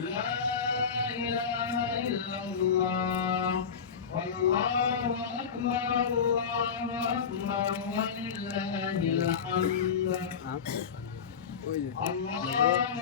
لا إله إلا الله والله أكبر الله أكبر ولله الحمد الله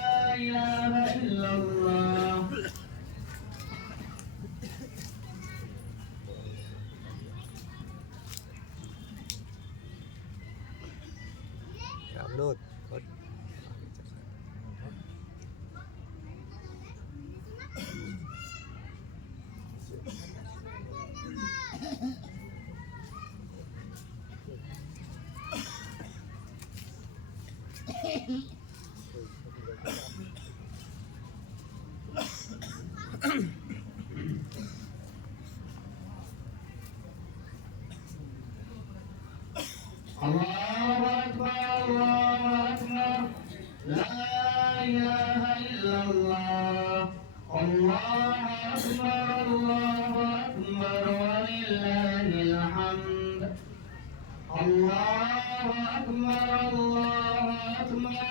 Mm-hmm.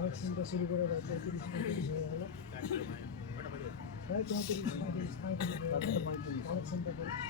আরেক সিনটা শুরু করে দাও পঁয়ত্রিশ পঁয়ত্রিশ হয়ে গেল। হ্যাঁ তোমার তিরিশ পঁয়ত্রিশ পঁয়ত্রিশ আরেক সিনটা করে